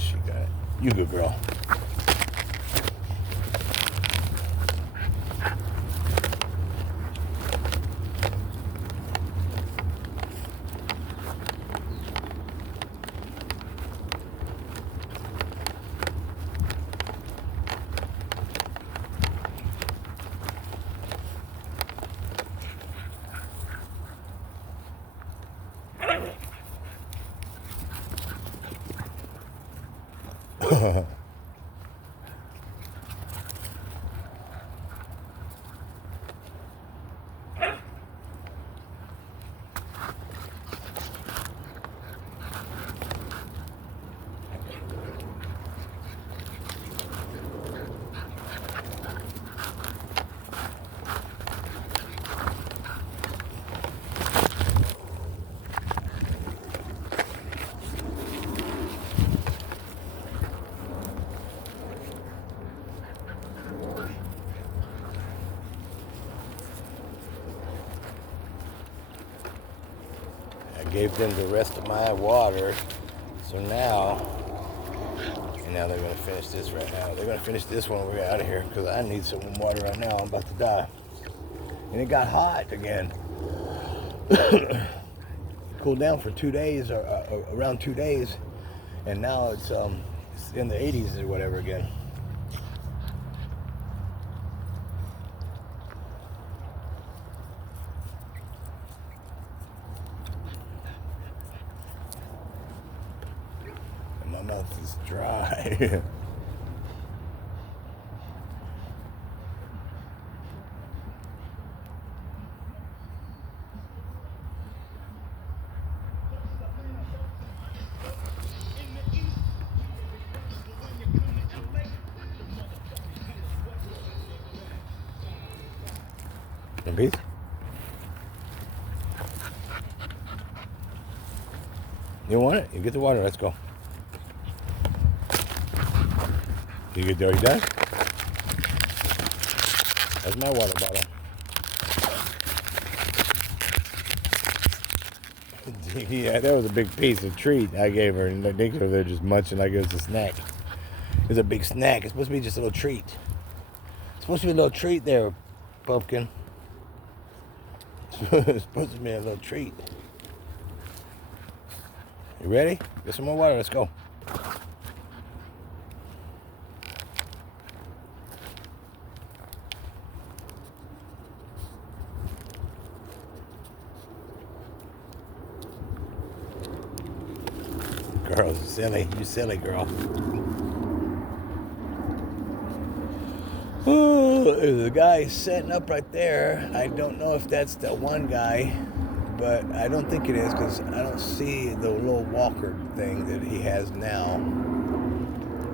she got it. You good girl. Gave them the rest of my water, so now they're gonna finish this right now. They're gonna finish this when we get out of here because I need some water right now. I'm about to die, and it got hot again. Cooled down for 2 days, or around 2 days, and now it's in the 80s or whatever again. My mouth is dry. In peace? You want it? You get the water. Let's go. You get dirty done? That's my water bottle. Yeah, that was a big piece of treat I gave her, and I think they're just munching like it was a snack. It's a big snack. It's supposed to be just a little treat. It's supposed to be a little treat there, pumpkin. It's supposed to be a little treat. You ready? Get some more water. Let's go. Girls, silly. You silly girl. Oh, there's a guy setting up right there. I don't know if that's the one guy, but I don't think it is because I don't see the little walker thing that he has now.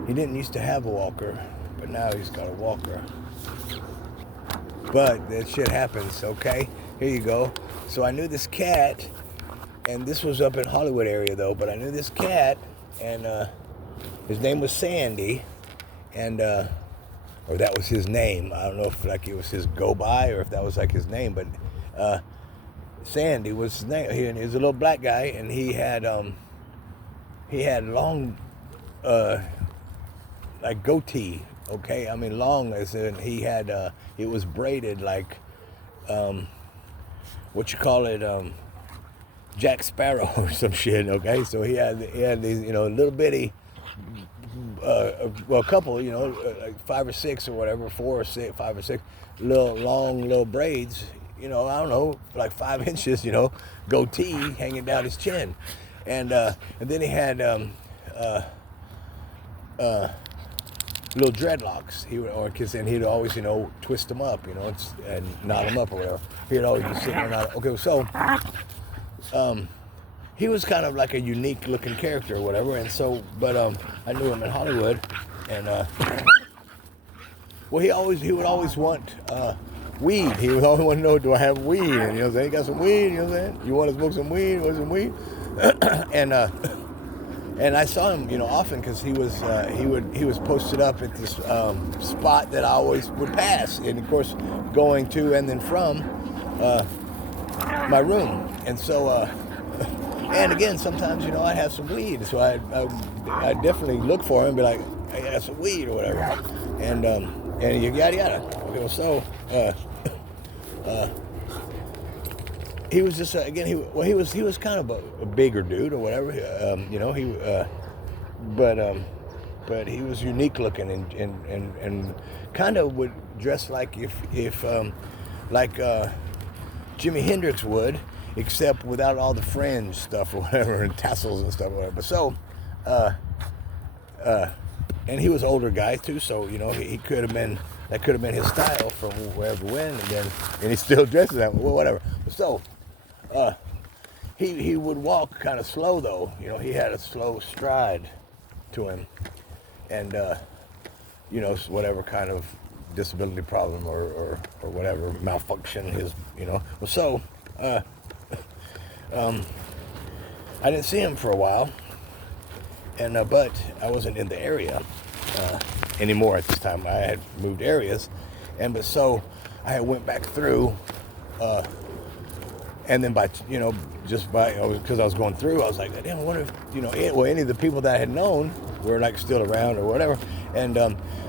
He didn't used to have a walker, but now he's got a walker. But that shit happens, okay? Here you go. So I knew this cat, and this was up in Hollywood area though, but I knew this cat, and his name was Sandy, and or that was his name. I don't know if like it was his go by or if that was like his name, but Sandy was his name. He was a little black guy, and he had long like goatee. Okay, I mean long as in he had it was braided like what you call it, Jack Sparrow or some shit. Okay, so he had these little bitty. Well, a couple, like 5 or 6 or whatever, 4 or 6, 5 or 6, little braids, I don't know, like 5 inches, goatee hanging down his chin, and then he had little dreadlocks. He'd always, twist them up, and knot them up or whatever. He'd always be sitting there knot. Okay, so he was kind of like a unique looking character or whatever, and so, but I knew him in Hollywood, and well, he would always want weed. He would always want to know, do I have weed? And he got some weed. You know what I'm saying? You want to smoke some weed? Want some weed? and I saw him, often because he was posted up at this spot that I always would pass, and of course going to and then from my room, and so. And again, sometimes, I'd have some weed, so I'd definitely look for him and be like, hey, I got some weed or whatever. And yada yada. So he was just again he was kind of a bigger dude or whatever. But he was unique looking and kind of would dress like if Jimi Hendrix would, except without all the fringe stuff or whatever and tassels and stuff or whatever. But so, and he was an older guy too, so he could have been, that could have been his style from wherever when, and he still dresses that way, well, whatever. So, he would walk kind of slow though. He had a slow stride to him, and whatever kind of disability problem or whatever malfunction his. So I didn't see him for a while, and but I wasn't in the area anymore at this time. I had moved areas, but so I had went back through, and then because I was going through, I was like, damn, I wonder if any of the people that I had known were like still around or whatever, and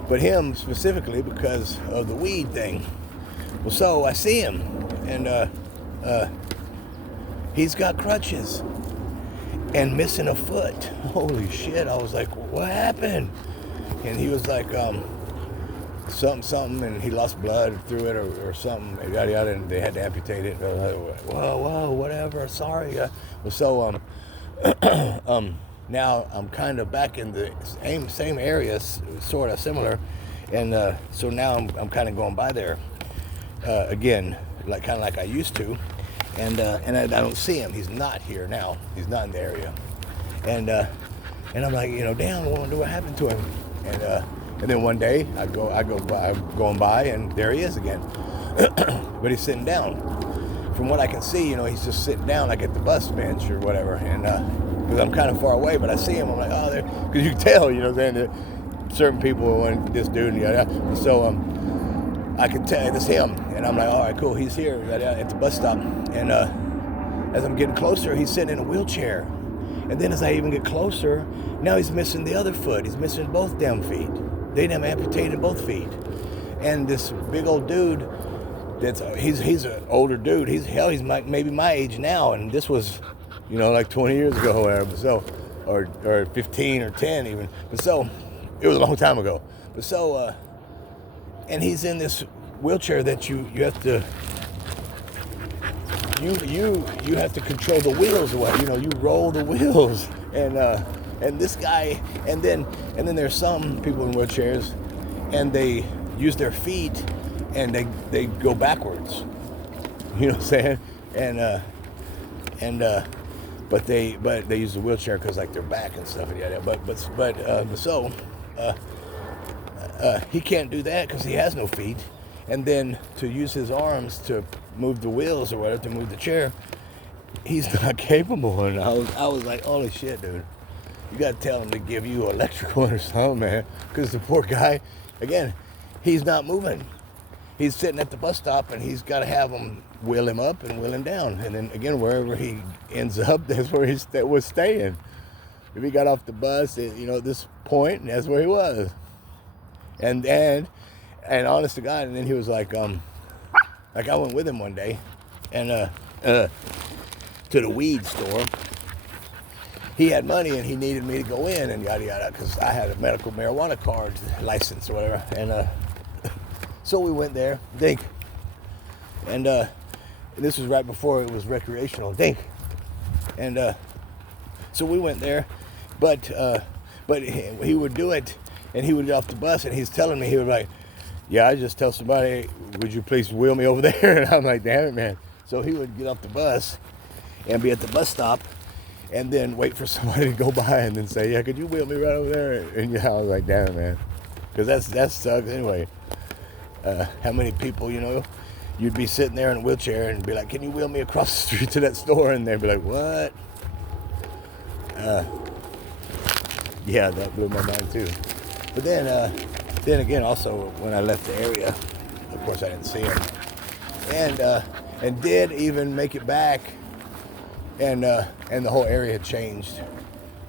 but him specifically because of the weed thing. Well, so I see him, and he's got crutches and missing a foot. Holy shit! I was like, what happened? And he was like, something, and he lost blood through it or something, yada yada, and they had to amputate it. Whoa, whatever. Sorry. Well, so now I'm kind of back in the same area, sort of similar, and so now I'm kind of going by there again, kind of like I used to, and I don't see him. He's not here now. He's not in the area, and I'm like, damn, I wonder what happened to him, and then one day I'm going by, and there he is again, but he's sitting down. From what I can see, he's just sitting down like at the bus bench or whatever, and because I'm kind of far away, but I see him. I'm like, oh, there, because you can tell, that certain people want this dude, and so I could tell it's him, and I'm like, all right, cool, he's here at the bus stop, and as I'm getting closer, he's sitting in a wheelchair, and then as I even get closer, now he's missing the other foot. He's missing both damn feet. They damn amputated both feet, and this big old dude. He's an older dude. He's maybe my age now, and this was, like 20 years ago, or whatever. So, or 15 or 10 even. But so, it was a long time ago. But so, and he's in this wheelchair that you have to. You have to control the wheels away. You roll the wheels, and this guy, and then there's some people in wheelchairs, and they use their feet. And they go backwards, you know what I'm saying? But they use the wheelchair because like their back and stuff. But so he can't do that because he has no feet. And then to use his arms to move the wheels or whatever, to move the chair, he's not capable. And I was like, holy shit, dude! You got to tell him to give you electrical or something, man, because the poor guy, again, he's not moving. He's sitting at the bus stop, and he's got to have them wheel him up and wheel him down. And then, again, wherever he ends up, that's where he was staying. If he got off the bus, at this point, that's where he was. And honest to God, and then he was like I went with him one day, and to the weed store. He had money, and he needed me to go in, and yada yada, because I had a medical marijuana card license or whatever, and so we went there, and this was right before it was recreational, and so we went there, but he would do it, and he would get off the bus, and he's telling me, he would like, yeah, I just tell somebody, would you please wheel me over there? And I'm like, damn it, man. So he would get off the bus and be at the bus stop, and then wait for somebody to go by and then say, yeah, could you wheel me right over there? And I was like, damn it, man, because that sucks anyway. How many people, you'd be sitting there in a wheelchair and be like, can you wheel me across the street to that store? And they'd be like, what? Yeah, that blew my mind too. But then again, also when I left the area, of course I didn't see him, and did even make it back and the whole area had changed.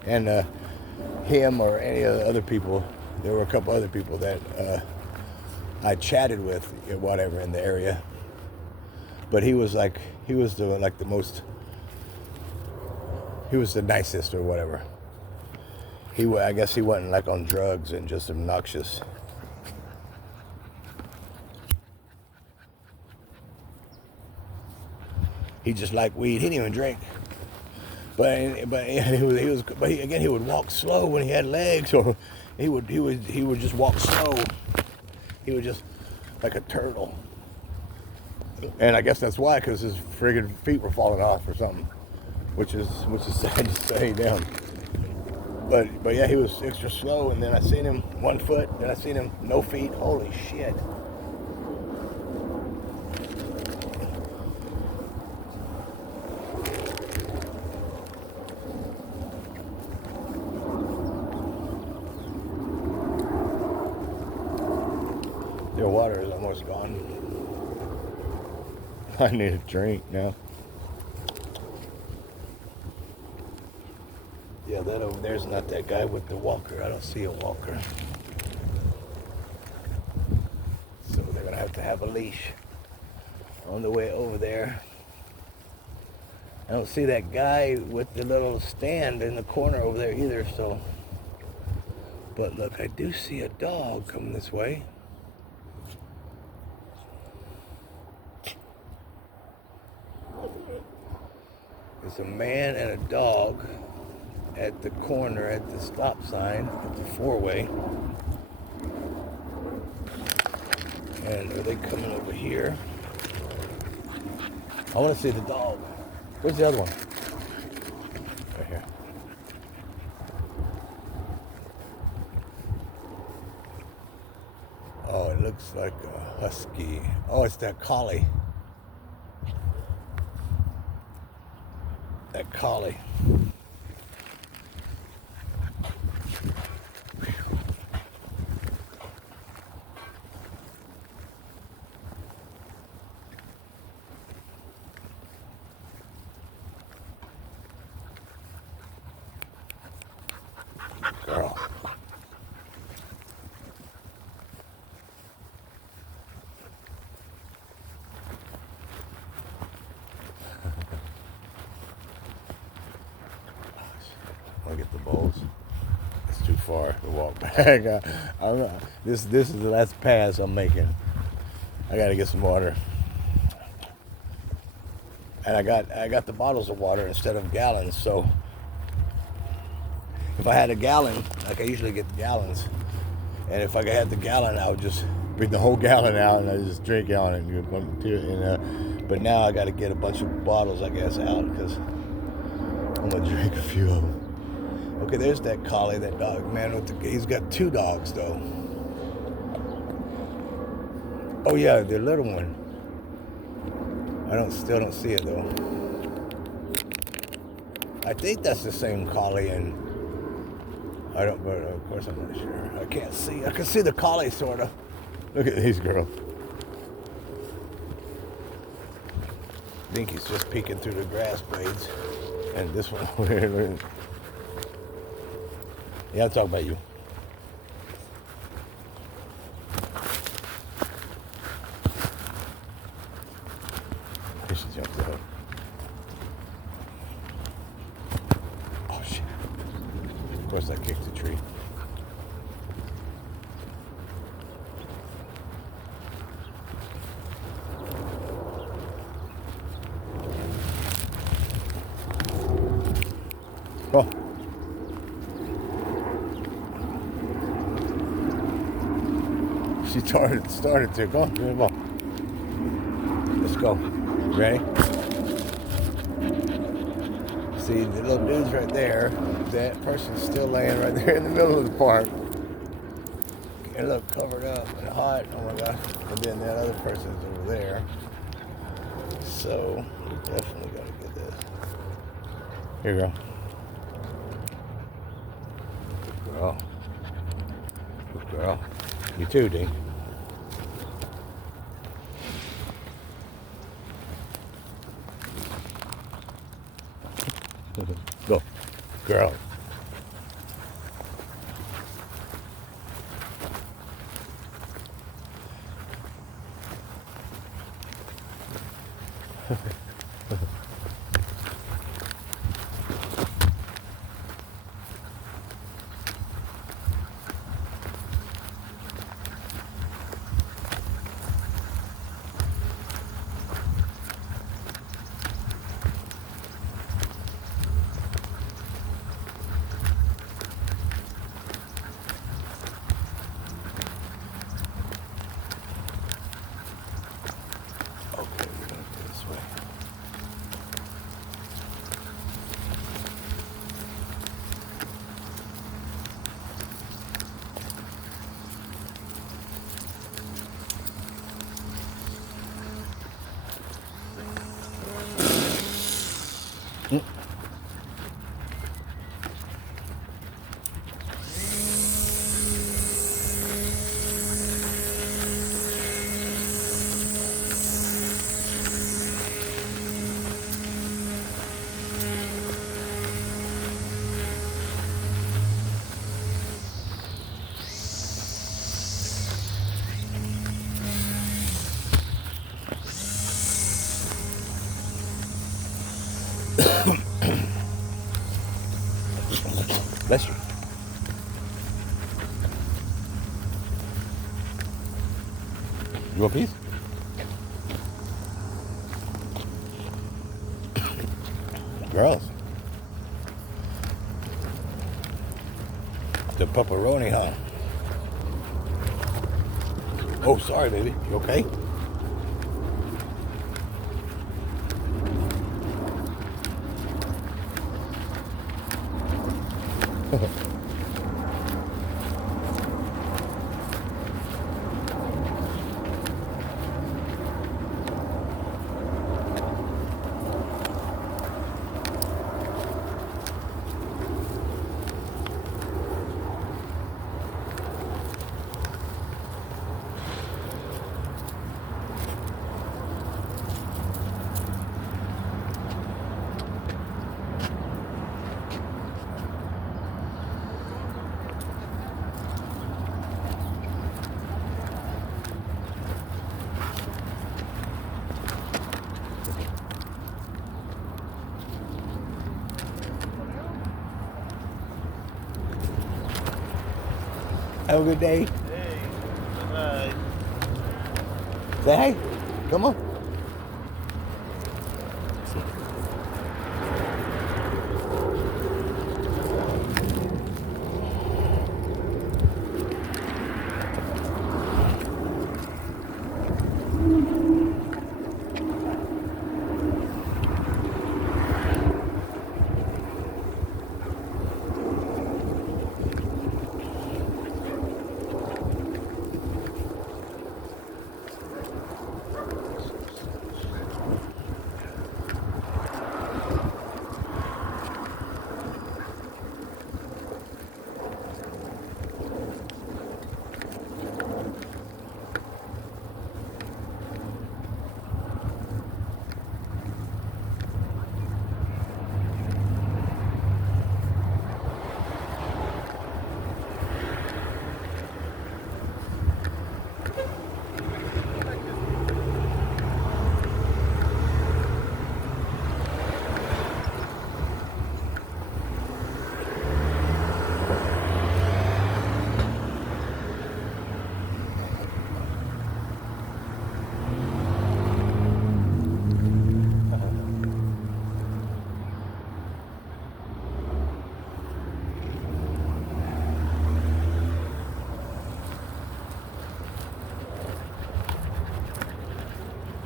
And him or any of the other people, there were a couple other people that I chatted with, whatever, in the area. But he was the nicest or whatever. I guess he wasn't like on drugs and just obnoxious. He just liked weed. He didn't even drink. But he would walk slow when he had legs, or he would just walk slow. He was just like a turtle. And I guess that's why, because his friggin' feet were falling off or something, which is sad to say. Damn. But yeah, he was extra slow. And then I seen him 1 foot. Then I seen him no feet. Holy shit. Their water is almost gone. I need a drink now. Yeah, that over there's not that guy with the walker. I don't see a walker. So they're going to have a leash on the way over there. I don't see that guy with the little stand in the corner over there either, so. But look, I do see a dog coming this way. There's a man and a dog at the corner at the stop sign at the four-way. And are they coming over here? I want to see the dog. Where's the other one? Right here. Oh, it looks like a husky. Oh, it's that collie. That collie. Girl. I'll get the bowls. It's too far to walk back. This is the last pass I'm making. I gotta get some water. And I got the bottles of water instead of gallons, so if I had a gallon, like I usually get gallons, and if I had the gallon, I would just bring the whole gallon out and I just drink out and but now I got to get a bunch of bottles, I guess, out because I'm gonna drink a few of them. Okay, there's that collie, that dog, man. He's got two dogs though. Oh yeah, the little one. Still don't see it though. I think that's the same collie, and I don't, but of course I'm not sure. I can't see. I can see the collie sort of. Look at these girls. Dinky's just peeking through the grass blades, and this one over here. Yeah, I'll talk about you. Here she jumps out. Oh shit. Of course I kicked the tree. Oh. She started to. Go on, come on. Let's go. Ready? See, the little dude's right there. That person's still laying right there in the middle of the park. And look, covered up and hot. Oh my God. And then that other person's over there. So, we're definitely going to get this. Here you go. Good girl. Good girl. You too, Dink. Go. Girl. Okay, we're gonna go this way. Bless you. You want a piece? Girls. The pepperoni, huh? Oh, sorry, baby. You okay? Have a good day. Hey, bye-bye. Say hey. Come on.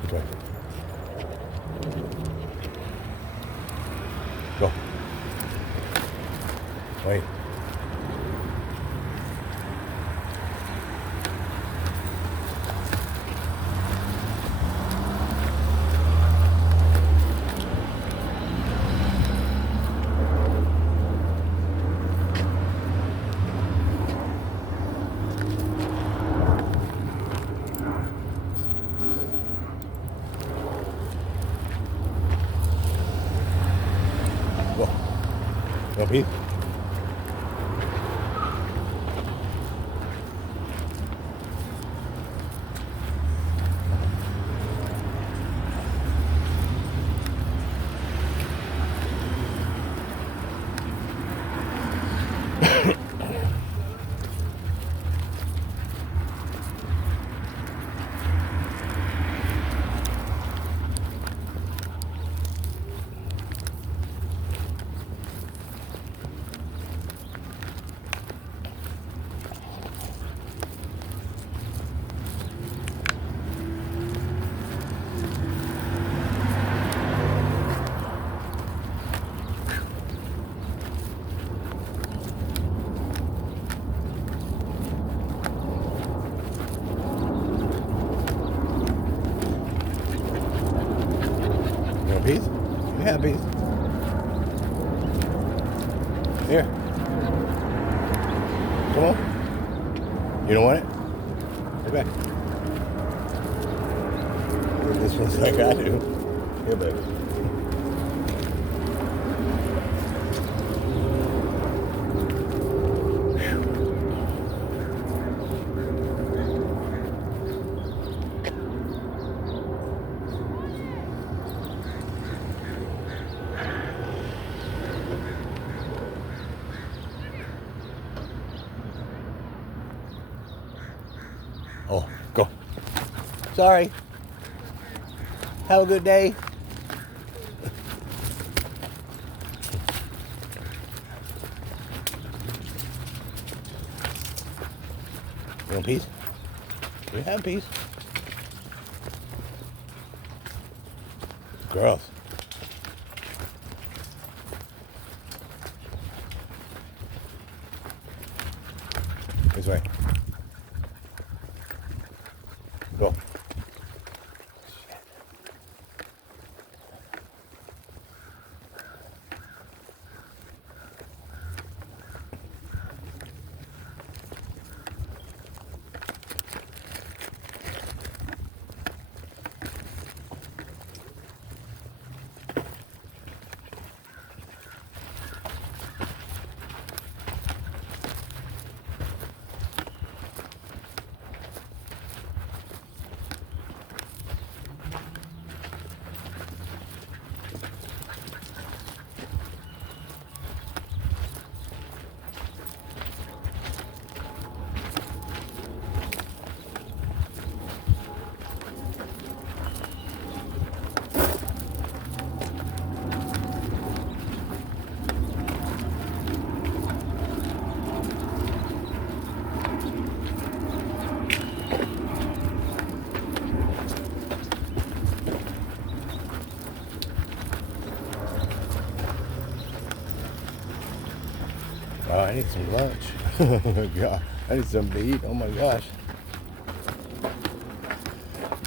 Okay. Go. Wait. Go. No peace? You want a piece? You have a piece. Here. Come on. You don't want it? Get back. This one's like I do. Here, baby. Oh, go. Sorry. Have a good day. You want peace? You have peace. Girls. This way. Go. Oh, I need some lunch. Oh my God. I need something to eat. Oh my gosh.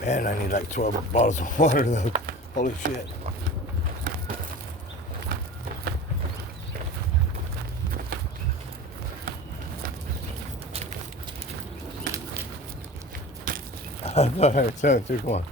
Man, I need like 12 bottles of water though. Holy shit. Alright, so come on.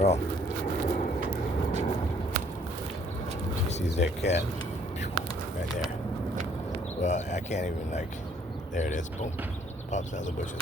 Girl. She sees that cat right there. Well, I can't even like, there it is, boom, pops out of the bushes.